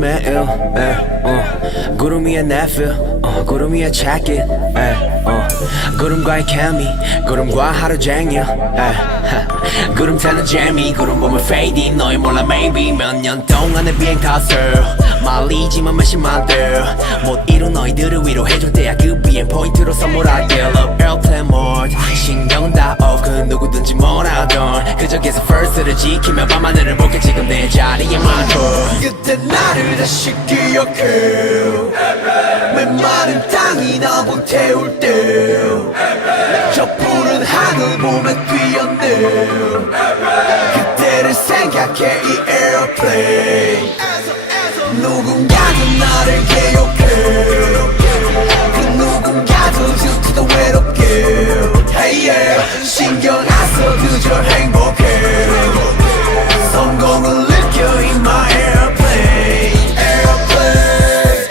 매일 구름 위에 내필 구름 위에 check it 구름과의 케미 구름과 하루 종일 구름 타는 재미 구름 보면 fading 너희 몰라 maybe 몇 년 동안의 비행 탓을 말리지만 몇십만들 못 이룬 너희들을 위로해줄 때야 그 비행 포인트로 선물할게 Love airplane mode 신경은 다 off 그 누구든지 뭐라던 그저 계속 first를 지키며 밤하늘을 볼게 지금 내 자리에 많고 그때 나를 다시 기억해 메마른 땅이 나 불태울 때 저 푸른 하늘 보며 뛰었네 그때를 생각해 이 airplane 누군가도 나를 기억해 그 누군가도 지금도 외롭게 hey yeah. 신경 안 써 그저 행복해 성공을 느껴 in my airplane airplane